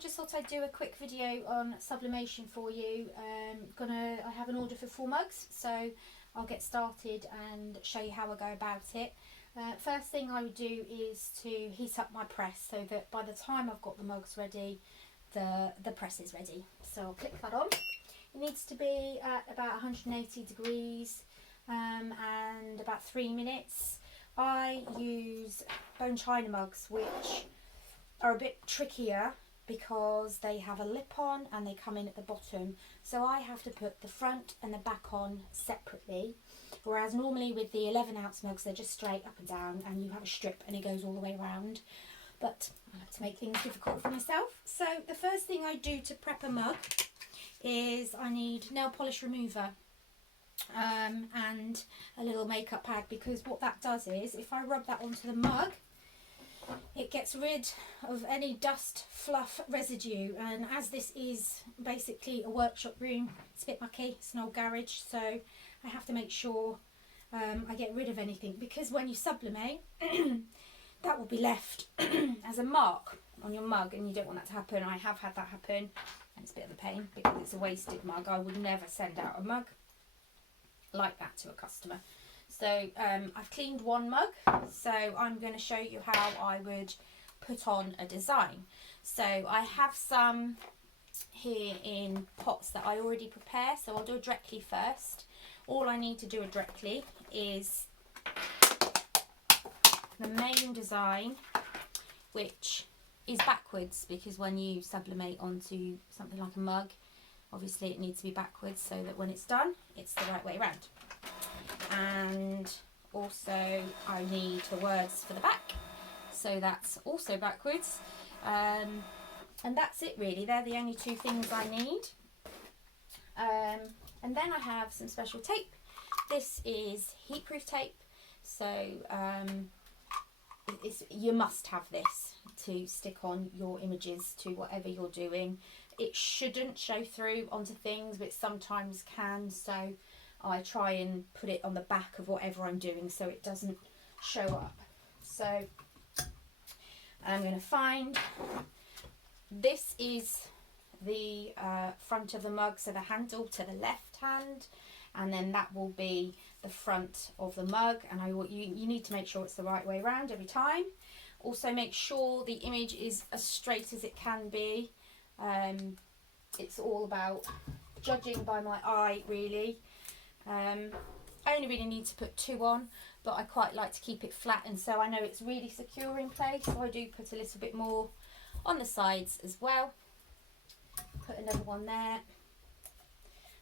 just thought I'd do a quick video on sublimation for you. I have an order for 4 mugs, so I'll get started and show you how I go about it. First thing I would do is to heat up my press so that by the time I've got the mugs ready, the press is ready. So I'll click that on. It needs to be at about 180 degrees and about 3 minutes. I use bone china mugs, which are a bit trickier because they have a lip on and they come in at the bottom, so I have to put the front and the back on separately, whereas normally with the 11-ounce mugs they're just straight up and down and you have a strip and it goes all the way around, but I like to make things difficult for myself. So the first thing I do to prep a mug is I need nail polish remover and a little makeup pad, because what that does is if I rub that onto the mug, it gets rid of any dust, fluff, residue, and as this is basically a workshop room, it's a bit mucky, it's an old garage, so I have to make sure I get rid of anything, because when you sublimate that will be left as a mark on your mug and you don't want that to happen. I have had that happen and it's a bit of a pain because it's a wasted mug. I would never send out a mug like that to a customer. So I've cleaned one mug, so I'm going to show you how I would put on a design. So I have some here in pots that I already prepare, so I'll do it directly first. All I need to do it directly is the main design, which is backwards, because when you sublimate onto something like a mug, obviously it needs to be backwards so that when it's done it's the right way around. And also I need the words for the back, so that's also backwards, and that's it really. They're the only two things I need. And then I have some special tape. This is heatproof tape, so you must have this to stick on your images to whatever you're doing. It shouldn't show through onto things, but it sometimes can, so I try and put it on the back of whatever I'm doing so it doesn't show up. So I'm going to find, this is the front of the mug, so the handle to the left hand, and then that will be the front of the mug, and you need to make sure it's the right way around every time. Also make sure the image is as straight as it can be. It's all about judging by my eye really. I only really need to put 2 on, but I quite like to keep it flat, and so I know it's really secure in place, so I do put a little bit more on the sides as well. Put another one there.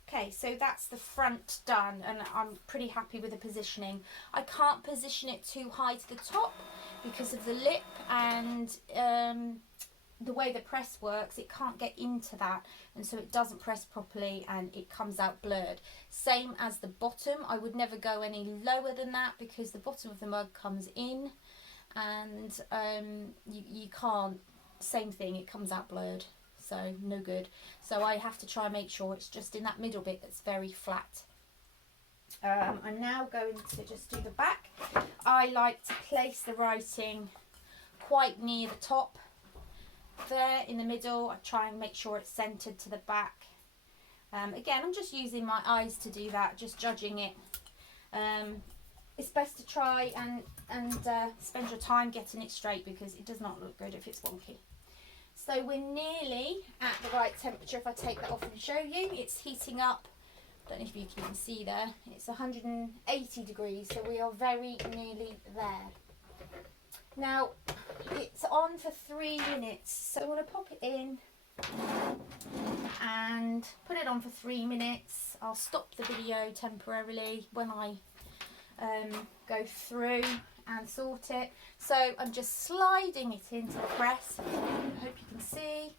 Okay, so that's the front done, and I'm pretty happy with the positioning. I can't position it too high to the top because of the lip and the way the press works. It can't get into that, and so it doesn't press properly and it comes out blurred. Same as the bottom, I would never go any lower than that because the bottom of the mug comes in and you can't, same thing, it comes out blurred, so no good. So I have to try and make sure it's just in that middle bit that's very flat. I'm now going to just do the back. I like to place the writing quite near the top there in the middle. I try and make sure it's centered to the back. Again, I'm just using my eyes to do that, just judging it. It's best to try and spend your time getting it straight because it does not look good if it's wonky. So we're nearly at the right temperature. If I take that off and show you, it's heating up. I don't know if you can see there, it's 180 degrees, so we are very nearly there. Now it's on for 3 minutes, so I'm going to pop it in and put it on for 3 minutes. I'll stop the video temporarily when I go through and sort it. So I'm just sliding it into the press. I hope you can see.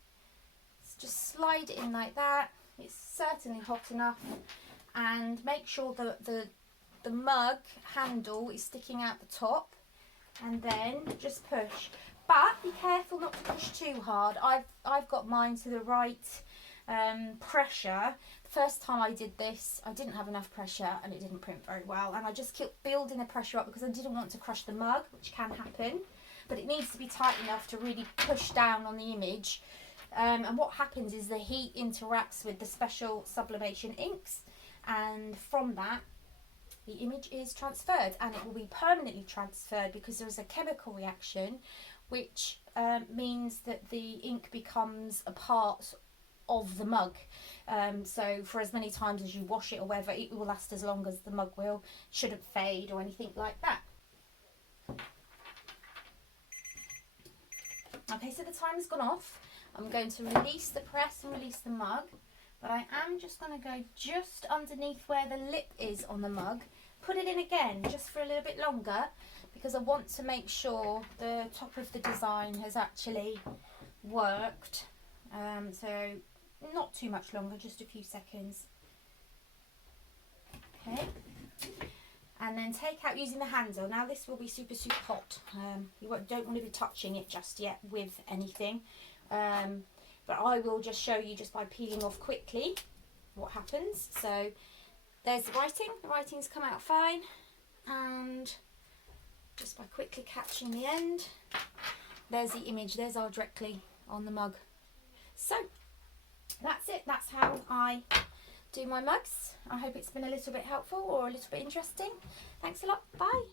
Just slide it in like that. It's certainly hot enough, and make sure that the mug handle is sticking out the top, and then just push. But be careful not to push too hard. I've got mine to the right pressure. The first time I did this, I didn't have enough pressure and it didn't print very well, and I just kept building the pressure up because I didn't want to crush the mug, which can happen, but it needs to be tight enough to really push down on the image And what happens is the heat interacts with the special sublimation inks, and from that the image is transferred, and it will be permanently transferred because there is a chemical reaction which means that the ink becomes a part of the mug. So for as many times as you wash it or whatever, it will last as long as the mug will. Shouldn't fade or anything like that. Okay, so the time's gone off. I'm going to release the press and release the mug, but I am just going to go just underneath where the lip is on the mug, put it in again just for a little bit longer, because I want to make sure the top of the design has actually worked. So not too much longer, just a few seconds. Okay, and then take out using the handle. Now this will be super hot. You don't want to be touching it just yet with anything, but I will just show you just by peeling off quickly what happens. So there's the writing's come out fine, and just by quickly catching the end, there's the image, there's our directly on the mug. So that's it, that's how I do my mugs. I hope it's been a little bit helpful or a little bit interesting. Thanks a lot, bye.